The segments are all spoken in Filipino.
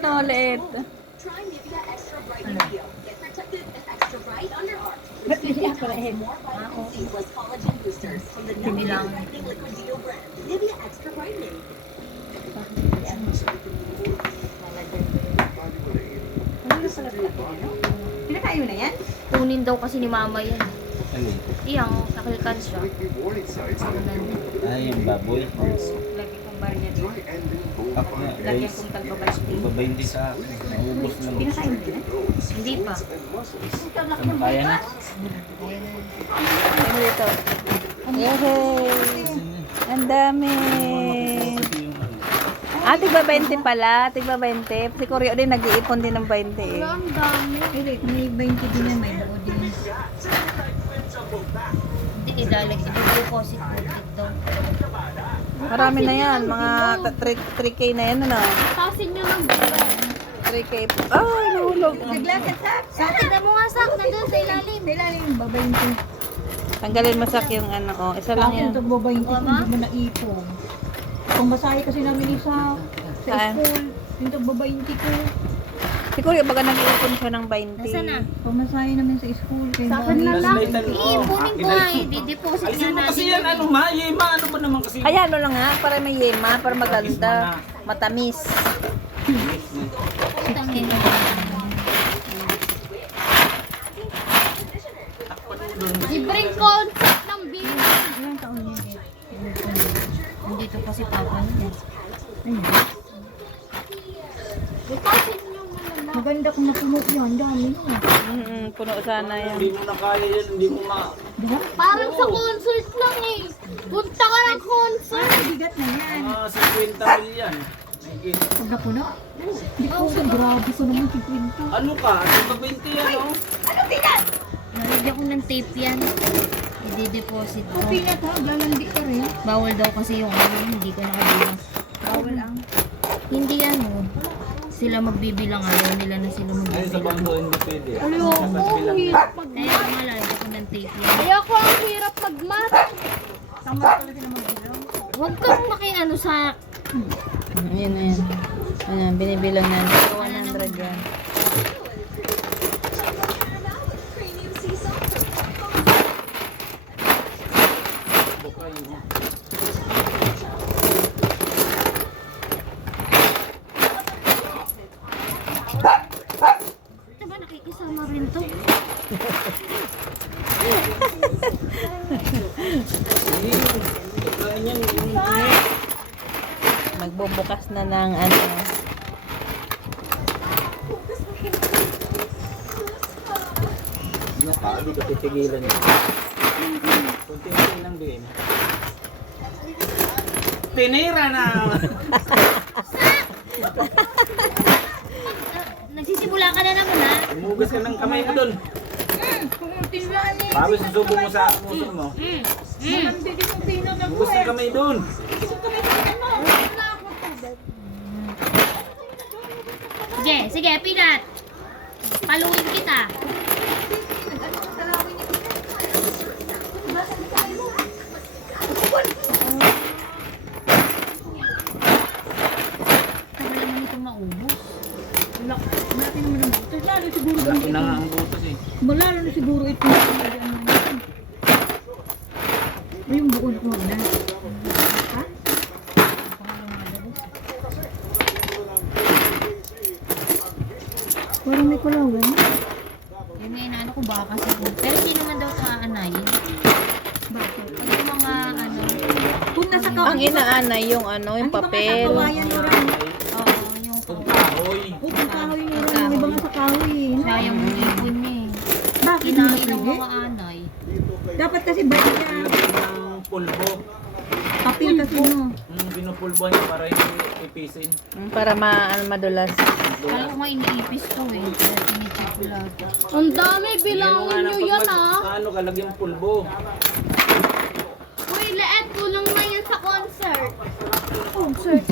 Ayan o, ulit. Try Nivea Extra Brightening Peel. Get protected and extra bright under arms. Ba't may With 50 ako times eh? more vitamin C plus collagen boosters from the Hindi lang. brightening liquid deo brand. Nivea Extra Brightening. Pinakain mo na yan? Kunin daw kasi ni mama yan. Ano yun? Iyang, nakalikan siya. Ay, yung baboy. Lagi kong barya dito. Ako na, Lagyan guys. kong tagbabaste. Babayin sa akin. Naubos na. Pinakain mo yan? Hindi pa. Ano kaya na? Ano dito? Yehey! Ang dami! Ah, tigba 20 pala. Tigba 20. Si Koryo din, nag-iipon din ng 20 eh. Ang dami. May 20 din na may buo din. Hindi, dahil i-deposit ko dito. Marami na yan. Mga 3K na yan, ano? Tasin nyo ng bulan. 3K. Ay, nahulog. Naglakad sa Tignan mo nga sak, nandun sa ilalim. May lalim, babayin ko. Tanggalin mo sak yung ano, oh. Isa lang yan. Ito, babayin ko, Mama? hindi mo naipon. Kung masahe kasi namin sa Saan? school, yung babayin ko. Si Koryo, baga nag-iipon siya ng 20. Nasaan na? Kung masahe namin sa school, kaya Sa akin na lang. Nasa may Iipunin ko nga, i-deposit nga Alisin mo kasi natin. yan, ano ma? Yema, ano ba naman kasi? Kaya ano lang ha, para may yema, para maganda. Matamis. Tangin na. Libreng concept ng bini. ilang taon yun eh. Nandito pa si Papa niya. Ayun. Deposit nyo muna lang. Maganda kung napuno yan, dami yun. Puno sana yan. Hindi mo na kaya yan, hindi mo ma... Diba? Parang sa concert lang eh. Punta ka ng concert. Bigat na yan. 50 million. Nakikita. Pag napuno, hindi ko grabe ko naman 50. Ano ka? Ano ba 20 yan, oh? Nalagyan ko ng tape yan. I-deposit ko. Pinat ha, lalandi ka rin. Bawal daw kasi yung ano, hindi ko nakabilang. Bawal ang. Hindi ano. Sila magbibilang, ayaw nila na sila Ay, sa magbibilang. bangko, hindi pwede. Ayoko, hirap mag-math. Kaya malalagyan ko ng tape yan. Ayoko, ang hirap mag-math. Tama pala sila magbilang. Huwag kang makiano sa... Ayan na yan. Ayan, binibilang yan. 100 yan. Diba nakikisama rin to? Magbubukas na ng ano. Hindi ka titigilan yun. Kunti-kunti lang din. Tinira na! Nagsisimula ka na naman ha? Umugas ka ng kamay mo dun. Tinlaan eh. Tapos susubo mo sa puso mo. Hindi mo pinag ako Umugas ng kamay dun. Sige, sige, Pinat. Paluin kita. Tagal naman itong maubos. Natin naman ang butas. Lalo siguro Laki na nga ang butas eh. Malalo na siguro ito. Ay, yung buod mo na. Ha? Parang may kulawan. Yun nga inaano ko baka kasi. Pero hindi naman daw kaanayin. Bakit? Pag yung mga ano, Kung nasa Ang inaanay yung ano, yung papel. kawayan mo rin. oo, yung Kung kahoy. Kung kahoy nyo rin. May iba nga sa kahoy. sayang yung ipon niya eh. Bakit hindi Kinain ng pwede? mga anay. Dapat kasi ba niya? Ang pulbo. Papel kasi no. Pinupulbo niya para yung ipisin. Para madulas. Kala ko nga iniipis ko eh. Kaya tinichip ko lang. Ang dami, bilangin nyo yan ah. Ano ka, lagyan pulbo. Uy, Leet, kulang na yan sa concert. Concert?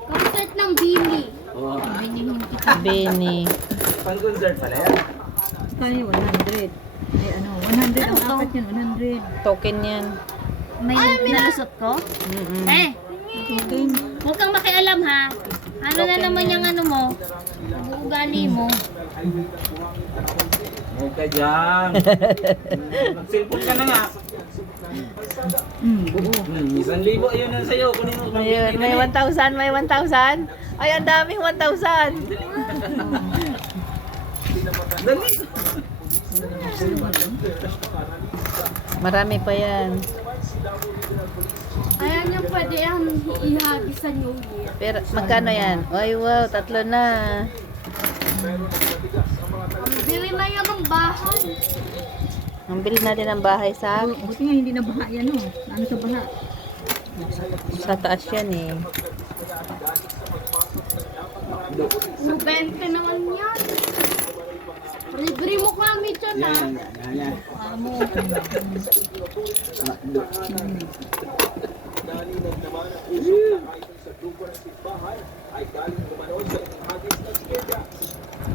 Concert ng Bini. Oo. Binihin kita. Bini. Pang-concert pala yan. Kaya 100. Ay ano, 100 ang Ano to? apat yun, 100. Token yan. May nalusot ko? Mm-mm. Eh, Okay. huwag kang makialam ha. Ano na naman yung ano mo? Ugali mo. Huwag ka dyan. Mag-cellphone ka na nga. Buo. 1,000 ayun na sa'yo. Kunin mo. Ayun, may 1,000, may 1,000. Ay, ang daming 1,000. Dali. Marami pa yan. Kaya niya pwede yan ihagi sa New Year. Pero magkano yan? Ay, wow, 3 na. Bili na yan ng bahay. Ang bili natin ng bahay sa Buti nga hindi na baha yan, oh. Ano sa baha? sa taas yan eh. 20 naman yan. Libre mo kami dyan ha. Yan. Amo.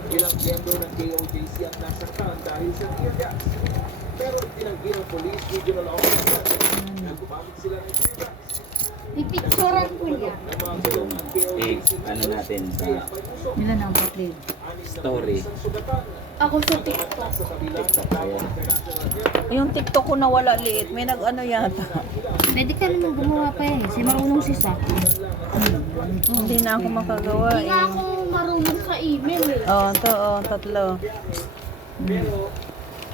Ilang miyembro ng KOJC ang nasaktan dahil sa teargas. Pero itinanggi ng police regional officer na gumamit sila ng teargas. Pipicturan ko yan. Ano natin sa Nila na ang patid. story. Ako sa TikTok. Ayan. Yung TikTok ko nawala liit. May nag-ano yata. Pwede ka naman gumawa pa eh. Si marunong si Sak. Hindi na ako makagawa Hindi eh. nga ako marunong sa email eh. Oh, to, oh, 3.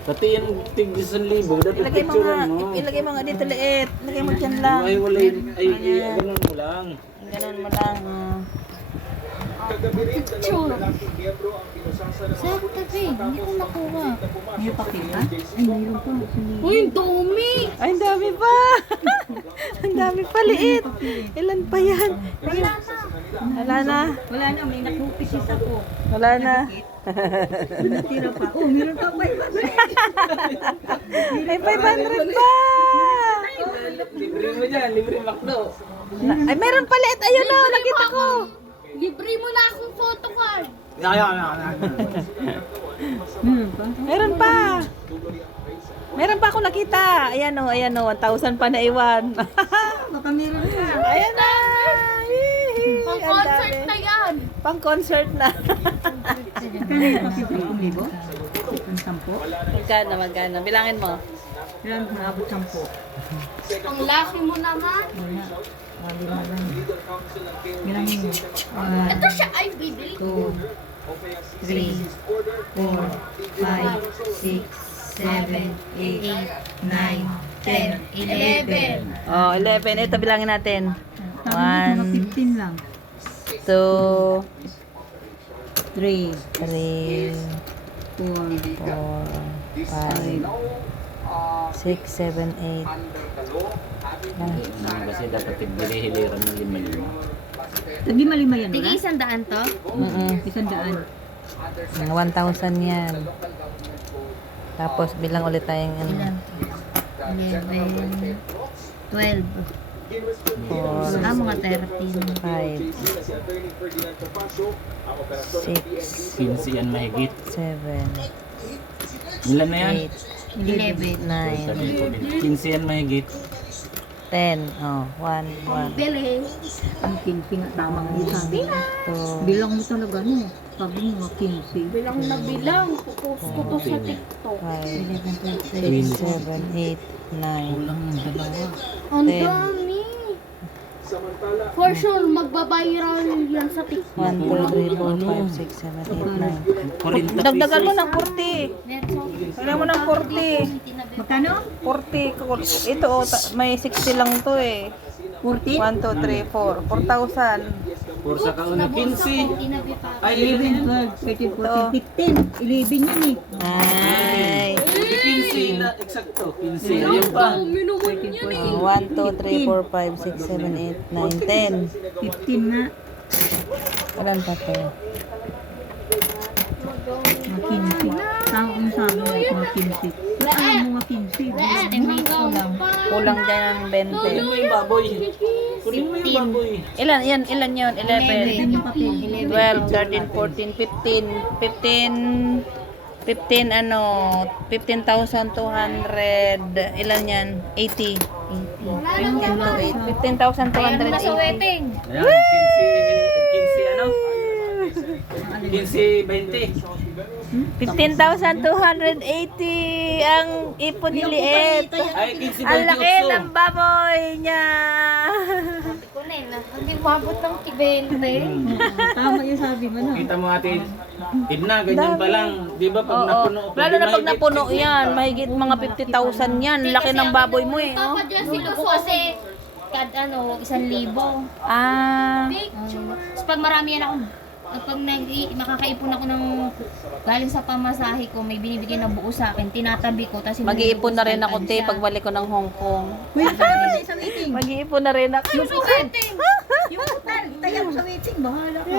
Pati yung tig 1,000, dapat Ilagay mo nga, picturean mo. ilagay mo nga dito liit. Ilagay mo dyan lang. Ay, wala yun. Ay, ganun mo lang. Ganun mo lang. Oh. Picture. Sak, tabi. Hindi ko nakuha. May pakita? Ay, mayroon pa. Uy, dumi! Ay, ang dami pa. Ang dami pa liit. Ilan pa yan? Wala na. Wala na. Wala na, may nakupisis ako. Wala na. Natira pa. Oh, meron pa 500. May 500 pa. Libre mo dyan, libre makdo. Ay, meron pa liit. Ayun na, nakita ko. Libre mo na akong photocard. Ayan. Meron pa? Meron pa. Meron pa ako nakita. Ayan o, 1,000 pa na iwan. Baka meron pa. Ayan na. Pang Ang concert dami. na yan. Pang concert na. Magkano yung pa 10,000? Ang 10? Magkano? Bilangin mo. Ilan naabot 10? Ang laki mo naman. Wala. Lima lang. Bilangin mo. Ito siya ay bibili. 2, 3, 4, 5, 6, 7, 8, 9, 10, 11. Oh, 11. Ito bilangin natin. Sabi mo, 1, 15 lang. 2, 3, 3, 4, 4, 5, 6, 7, 8. Kasi dapat tigbilihiliran ng 5,000. Tagi malima yan, Tigil wala? 100 to? 100. 1,000 yan. Tapos bilang ulit tayong ano. Ilan? 11, 12. 4, Ah, mga 13. 5, 6, 15 yan mahigit. 7, Ilan na yan? 8, 11. 9, Sabi ko din. 15 yan mahigit. 10. Oh, 1, 1, Bili. Ang 15 nga tamang isa. 2, Bilang mo talaga, no? Sabi mo, 15. Bilang na bilang. Pupost ko to sa TikTok. 5, 6, 7, 8, 9. Kulang ng dalawa. Ang 10. dami. For sure, magbabiral yan sa 1, TikTok. 2, 3, 4, 5, 6, 7, 8, 40 9. Dagdagan mo pesos. ng 40. Kailangan mo ng 40. Magkano? 40. Ito, oh, may 60 lang to eh. 14? 1, 2, 3, 4. 4,000. Por sa kauna 15. Tinabi pa. Ay, 11, 12, 13, 14, 15. 11 yan eh. Ay. 15 na eksakto. 15. Ayun pa. Minuman yan eh. 1, 2, 3, 4, 5, 6, 7, 8, 9, 10. 15 na. Ilan pa to? Mga 15. Tao kung sabi mo, mga 15. Alam mo mga 15. Estimate ko lang. Kulang dyan ng 20. Kunin mo yung baboy. Kunin mo yung baboy. Ilan yan? Ilan yun? 11, Yung papel. 12, 13, 14, 15, 15 ano, 15,200, ilan yan? 80. 15,280. Ayan na sa wedding. Ayan, 15 ano? 15-20. 15,280 ang ipon ni Liet. Ay, Ang laki 15-28. ng baboy niya. Kunin na. Hindi mabot ng 20. Tama yung sabi mo, no? Kita mo ate, Edna, ganyan pa lang. Di ba pag Oo. napuno? Lalo na pag mahigit napuno 60. yan, mahigit mga 50,000 yan. Laki ng baboy mo eh. Oh. Papadyasin ko kasi kad 1,000. Ah, So, pag marami yan akong pag makakaipon ako ng galing sa pamasahe ko, may binibigay na buo sa akin, tinatabi ko, tapos mag-iipon na rin ako, te, pagbalik ko ng Hong Kong. Wait, tayo sa isang meeting. Mag-iipon na rin ako. Yung utan, tayo sa meeting, bahala ka.